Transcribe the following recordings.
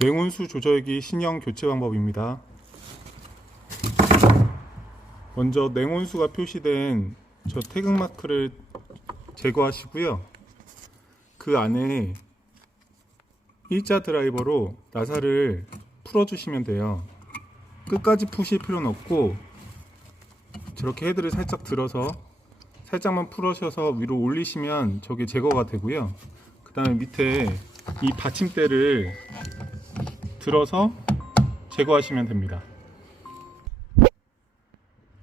냉온수 조절기 신형 교체 방법입니다. 먼저 냉온수가 표시된 저 태극 마크를 제거하시고요. 그 안에 일자 드라이버로 나사를 풀어주시면 돼요. 끝까지 푸실 필요는 없고 저렇게 헤드를 살짝 들어서 살짝만 풀으셔서 위로 올리시면 저게 제거가 되고요. 그 다음에 밑에 이 받침대를 들어서 제거하시면 됩니다.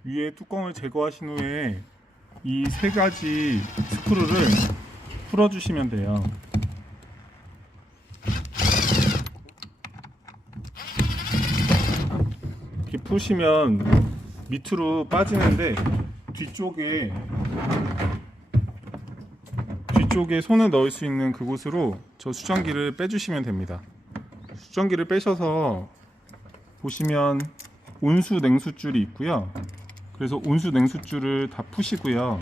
위에 뚜껑을 제거하신 후에 이 세 가지 스크루를 풀어주시면 돼요. 이렇게 푸시면 밑으로 빠지는데 뒤쪽에 뒤쪽에 손을 넣을 수 있는 그곳으로 저 수정기를 빼주시면 됩니다. 수정기를 빼셔서 보시면 온수 냉수 줄이 있고요. 그래서 온수 냉수 줄을 다 푸시고요.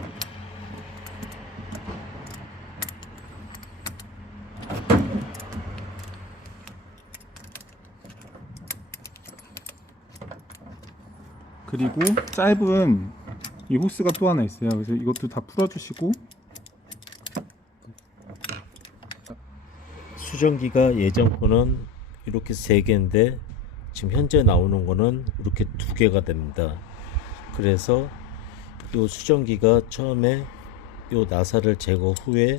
그리고 짧은 이 호스가 또 하나 있어요. 그래서 이것도 다 풀어주시고 수정기가 예전 거는 이렇게 세 개인데 지금 현재 나오는 거는 이렇게 두 개가 됩니다. 그래서 요 수정기가 처음에 요 나사를 제거 후에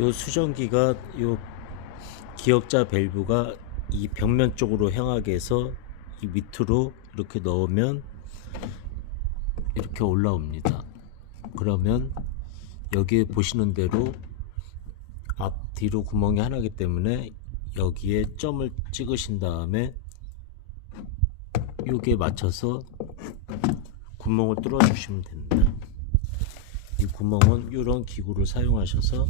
요 수정기가 요 기역자 밸브가 이 벽면 쪽으로 향하게 해서 이 밑으로 이렇게 넣으면 이렇게 올라옵니다. 그러면 여기 보시는 대로 앞 뒤로 구멍이 하나이기 때문에 여기에 점을 찍으신 다음에 여기에 맞춰서 구멍을 뚫어 주시면 됩니다. 이 구멍은 이런 기구를 사용하셔서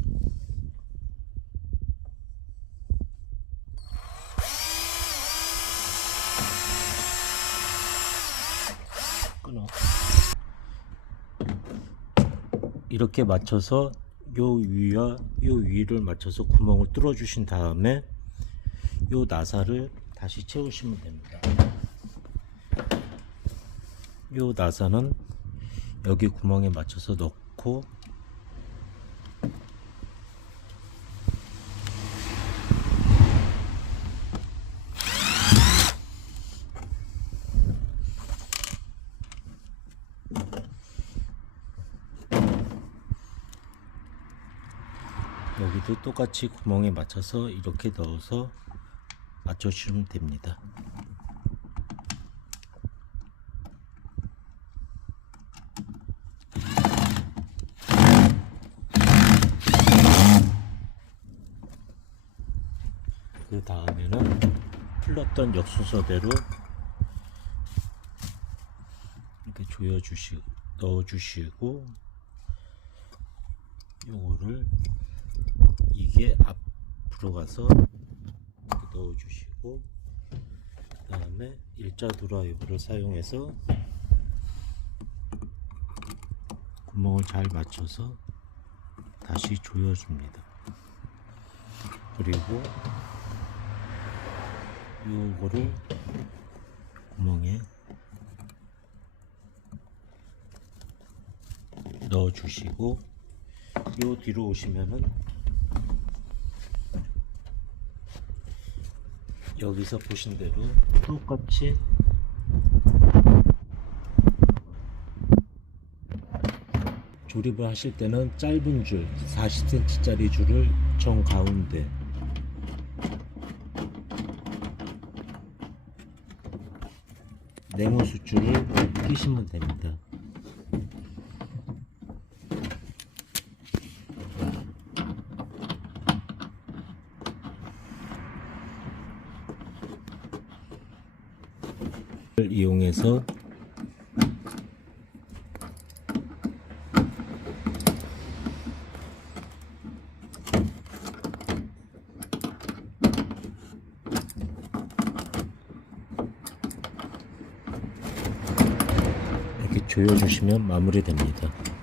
끊어. 이렇게 맞춰서 요 위와 요 위를 맞춰서 구멍을 뚫어 주신 다음에 요 나사를 다시 채우시면 됩니다. 요 나사는 여기 구멍에 맞춰서 넣고 여기도 똑같이 구멍에 맞춰서 이렇게 넣어서 맞춰주시면 됩니다. 그 다음에는 풀렀던 역순서대로 이렇게 조여주시 넣어주시고 요거를 이게 앞으로 가서 넣어주시고 그 다음에 일자 드라이브를 사용해서 구멍을 잘 맞춰서 다시 조여줍니다. 그리고 요거를 구멍에 넣어주시고 요 뒤로 오시면은 여기서 보신 대로 똑같이 조립을 하실 때는 짧은 줄 40cm짜리 줄을 정 가운데 냉온수 줄을 끼시면 됩니다. 를 이용해서 이렇게 조여주시면 마무리됩니다.